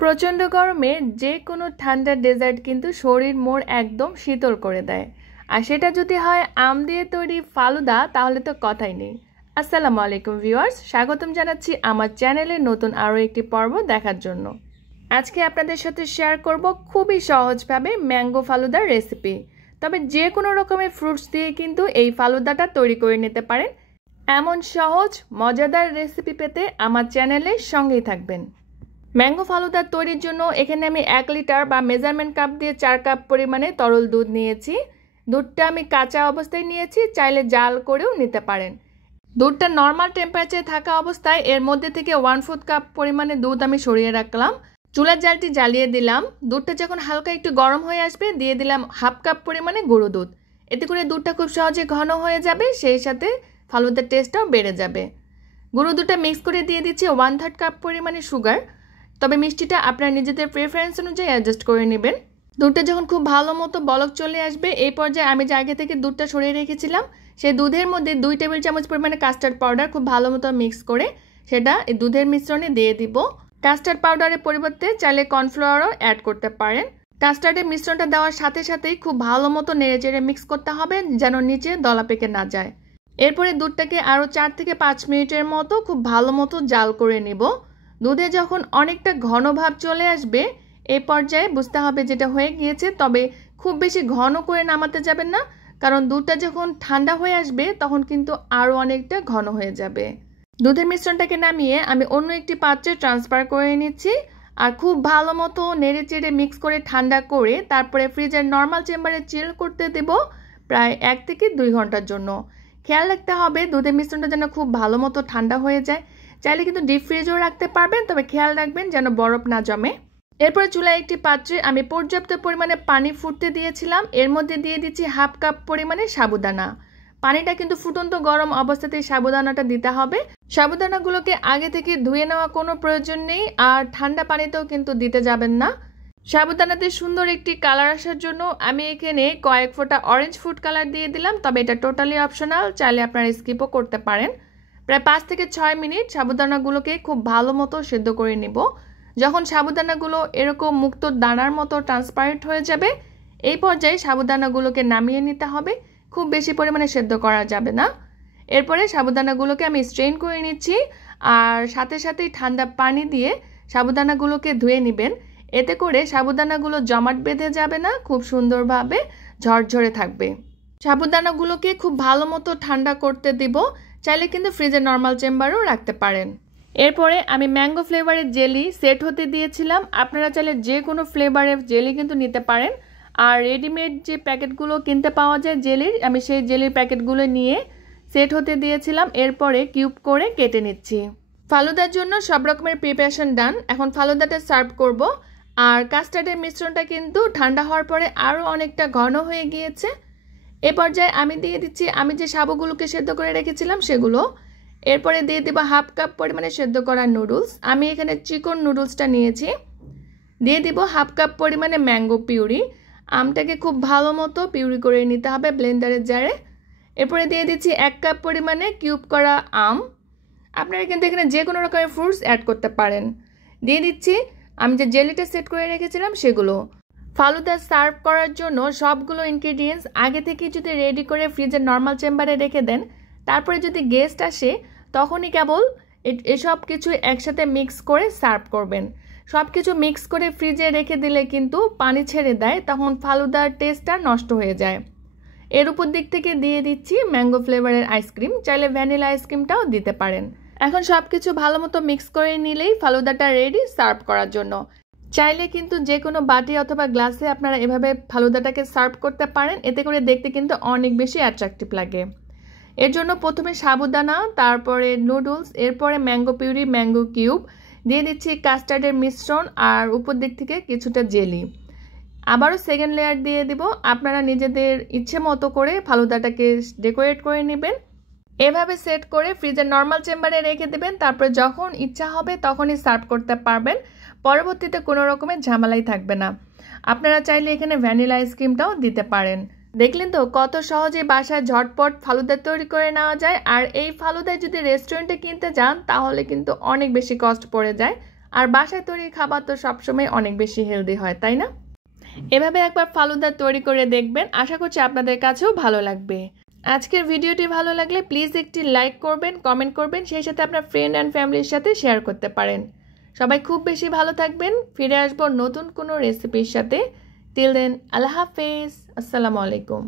প্রচণ্ড গরমে যে কোনো ঠান্ডা ডেজার্ট কিন্তু শরীর মন একদম শীতল করে দেয়। আর সেটা যদি হয় আম দিয়ে তৈরি ফালুদা, তাহলে তো কথাই নেই। আসসালামু আলাইকুম ভিউয়ার্স, স্বাগতম জানাচ্ছি আমার চ্যানেলে নতুন আরও একটি পর্ব দেখার জন্য। আজকে আপনাদের সাথে শেয়ার করব খুবই সহজভাবে ম্যাঙ্গো ফালুদার রেসিপি। তবে যে কোনো রকমের ফ্রুটস দিয়ে কিন্তু এই ফালুদাটা তৈরি করে নিতে পারেন। এমন সহজ মজাদার রেসিপি পেতে আমার চ্যানেলের সঙ্গেই থাকবেন। ম্যাঙ্গো ফালুদা তৈরির জন্য এখানে আমি 1 লিটার বা মেজারমেন্ট কাপ দিয়ে 4 কাপ পরিমাণে তরল দুধ নিয়েছি। দুধটা আমি কাঁচা অবস্থায় নিয়েছি, চাইলে জাল করেও নিতে পারেন। দুধটা নর্মাল টেম্পারেচারে থাকা অবস্থায় এর মধ্যে থেকে 1/4 কাপ পরিমাণে দুধ আমি সরিয়ে রাখলাম। চুলার জালটি জ্বালিয়ে দিলাম। দুধটা যখন হালকা একটু গরম হয়ে আসবে দিয়ে দিলাম 1/2 কাপ পরিমাণে গুঁড়ো দুধ। এতে করে দুধটা খুব সহজে ঘন হয়ে যাবে, সেই সাথে ফালুদার টেস্টটাও বেড়ে যাবে। গুঁড়ো দুধটা মিক্স করে দিয়ে দিচ্ছি 1/3 কাপ পরিমাণে সুগার। তবে মিষ্টিটা আপনার নিজেদের প্রেফারেন্স অনুযায়ী অ্যাডজাস্ট করে নেবেন। দুধটা যখন খুব ভালো মতো বলক চলে আসবে, এই পর্যায়ে আমি যে আগে থেকে দুধটা সরিয়ে রেখেছিলাম সেই দুধের মধ্যে 2 টেবিল চামচ পরিমাণে কাস্টার্ড পাউডার খুব ভালো মতো মিক্স করে সেটা এই দুধের মিশ্রণে দিয়ে দিব। কাস্টার্ড পাউডারের পরিবর্তে চাইলে কর্নফ্লাওয়ারও অ্যাড করতে পারেন। কাস্টার্ডের মিশ্রণটা দেওয়ার সাথে সাথেই খুব ভালো মতো নেড়েচেড়ে মিক্স করতে হবে যেন নিচে দলা পেকে না যায়। এরপরে দুধটাকে আরও 4 থেকে 5 মিনিটের মতো খুব ভালো মতো জাল করে নিব। দুধে যখন অনেকটা ঘন ভাব চলে আসবে এই পর্যায়ে বুঝতে হবে যেটা হয়ে গিয়েছে। তবে খুব বেশি ঘন করে নামাতে যাবেন না, কারণ দুধটা যখন ঠান্ডা হয়ে আসবে তখন কিন্তু আরও অনেকটা ঘন হয়ে যাবে। দুধের মিশ্রণটাকে নামিয়ে আমি অন্য একটি পাত্রে ট্রান্সফার করে নিচ্ছি আর খুব ভালো মতো নেড়ে চেড়ে মিক্স করে ঠান্ডা করে তারপরে ফ্রিজের নর্মাল চেম্বারে চিল করতে দেব প্রায় 1 থেকে 2 ঘন্টার জন্য। খেয়াল রাখতে হবে দুধের মিশ্রণটা যেন খুব ভালো মতো ঠান্ডা হয়ে যায়। চাইলে কিন্তু ডিপ ফ্রিজেও রাখতে পারবেন, তবে খেয়াল রাখবেন যেন বরফ না জমে। এরপরে চুলায় একটি পাত্রে আমি পর্যাপ্ত পরিমাণে পানি ফুটতে দিয়েছিলাম। এর মধ্যে দিয়ে দিচ্ছি 1/2 কাপ পরিমাণে সাবুদানা। পানিটা কিন্তু ফুটন্ত গরম অবস্থাতেই সাবুদানাটা দিতে হবে। সাবুদানাগুলোকে আগে থেকে ধুয়ে নেওয়া কোনো প্রয়োজন নেই, আর ঠান্ডা পানিতেও কিন্তু দিতে যাবেন না। সাবুদানাতে সুন্দর একটি কালার আসার জন্য আমি এখানে কয়েক ফোঁটা অরেঞ্জ ফুড কালার দিয়ে দিলাম, তবে এটা টোটালি অপশনাল, চাইলে আপনারা স্কিপও করতে পারেন। প্রায় 5 থেকে 6 মিনিট সাবুদানাগুলোকে খুব ভালো মতো সেদ্ধ করে নিব। যখন সাবুদানাগুলো এরকম মুক্ত দানার মতো ট্রান্সপারেন্ট হয়ে যাবে এই পর্যায়ে সাবুদানাগুলোকে নামিয়ে নিতে হবে। খুব বেশি পরিমাণে সেদ্ধ করা যাবে না। এরপরে সাবুদানাগুলোকে আমি স্ট্রেন করে নিচ্ছি আর সাথে সাথেই ঠান্ডা পানি দিয়ে সাবুদানাগুলোকে ধুয়ে নেবেন। এতে করে সাবুদানাগুলো জমাট বেঁধে যাবে না, খুব সুন্দরভাবে ঝরঝরে থাকবে। সাবুদানাগুলোকে খুব ভালো মতো ঠান্ডা করতে দিব। চাইলে কিন্তু ফ্রিজে নর্মাল চেম্বারও রাখতে পারেন। এরপরে আমি ম্যাঙ্গো ফ্লেভারের জেলি সেট হতে দিয়েছিলাম। আপনারা চাইলে যে কোনো ফ্লেভারের জেলি কিন্তু নিতে পারেন। আর রেডিমেড যে প্যাকেটগুলো কিনতে পাওয়া যায় জেলির, আমি সেই জেলির প্যাকেটগুলো নিয়ে সেট হতে দিয়েছিলাম। এরপরে কিউব করে কেটে নিচ্ছি। ফালুদার জন্য সব রকমের প্রিপারেশন ডান। এখন ফালুদাটা সার্ভ করব। আর কাস্টার্ডের মিশ্রণটা কিন্তু ঠান্ডা হওয়ার পরে আরও অনেকটা ঘন হয়ে গিয়েছে। এ পর্যায়ে আমি দিয়ে দিচ্ছি আমি যে সাবুগুলোকে সেদ্ধ করে রেখেছিলাম সেগুলো। এরপরে দিয়ে দেবো 1/2 কাপ পরিমাণে সেদ্ধ করা নুডলস। আমি এখানে চিকন নুডলসটা নিয়েছি। দিয়ে দিব 1/2 কাপ পরিমাণে ম্যাঙ্গো পিউরি। আমটাকে খুব ভালো মতো পিউরি করে নিতে হবে ব্লেন্ডারের জারে। এরপরে দিয়ে দিচ্ছি 1 কাপ পরিমাণে কিউব করা আম। আপনারা কিন্তু এখানে যে কোনো রকমের ফ্রুটস অ্যাড করতে পারেন। দিয়ে দিচ্ছি আমি যে জেলিটা সেট করে রেখেছিলাম সেগুলো। ফালুদা সার্ভ করার জন্য সবগুলো ইনগ্রেডিয়েন্টস আগে থেকে যদি রেডি করে ফ্রিজের নর্মাল চেম্বারে রেখে দেন, তারপরে যদি গেস্ট আসে তখনই কেবল এসব কিছু একসাথে মিক্স করে সার্ভ করবেন। সব কিছু মিক্স করে ফ্রিজে রেখে দিলে কিন্তু পানি ছেড়ে দেয়, তখন ফালুদার টেস্টটা নষ্ট হয়ে যায়। এর উপর দিক থেকে দিয়ে দিচ্ছি ম্যাঙ্গো ফ্লেভারের আইসক্রিম, চাইলে ভ্যানিলা আইসক্রিমটাও দিতে পারেন। এখন সব কিছু ভালো মতো মিক্স করে নিলেই ফালুদাটা রেডি সার্ভ করার জন্য। চাইলে কিন্তু যে কোনো বাটি অথবা গ্লাসে আপনারা এভাবে ফালুদাটাকে সার্ভ করতে পারেন। এতে করে দেখতে কিন্তু অনেক বেশি অ্যাট্রাকটিভ লাগে। এর জন্য প্রথমে সাবুদানা, তারপরে নুডলস, এরপরে ম্যাঙ্গো পিউরি, ম্যাঙ্গো কিউব দিয়ে দিচ্ছি কাস্টার্ডের মিশ্রণ আর উপর দিক থেকে কিছুটা জেলি। আবারও সেকেন্ড লেয়ার দিয়ে দিব। আপনারা নিজেদের ইচ্ছে মতো করে ফালুদাটাকে ডেকোরেট করে নেবেন। এভাবে সেট করে ফ্রিজের নর্মাল চেম্বারে রেখে দেবেন। তারপর যখন ইচ্ছা হবে তখনই সার্ভ করতে পারবেন। পরবর্তীতে কোনো রকমের ঝামেলাই থাকবে না। আপনারা চাইলে এখানে ভ্যানিলা আইসক্রিমটাও দিতে পারেন। দেখলেন তো কত সহজে বাসায় ঝটপট ফালুদা তৈরি করে নেওয়া যায়। আর এই ফালুদা যদি রেস্টুরেন্টে কিনতে যান তাহলে কিন্তু অনেক বেশি কস্ট পড়ে যায়। আর বাসায় তৈরি খাবার তো সবসময় অনেক বেশি হেলদি হয়, তাই না? এভাবে একবার ফালুদা তৈরি করে দেখবেন, আশা করছি আপনাদের কাছেও ভালো লাগবে। আজকের ভিডিওটি ভালো লাগলে প্লিজ একটি লাইক করবেন, কমেন্ট করবেন, সেই সাথে আপনার ফ্রেন্ড অ্যান্ড ফ্যামিলির সাথে শেয়ার করতে পারেন। সবাই খুব বেশি ভালো থাকবেন। ফিরে আসবো নতুন কোনো রেসিপির সাথে। টিল দেন, আল্লাহ হাফেজ, আসসালামু আলাইকুম।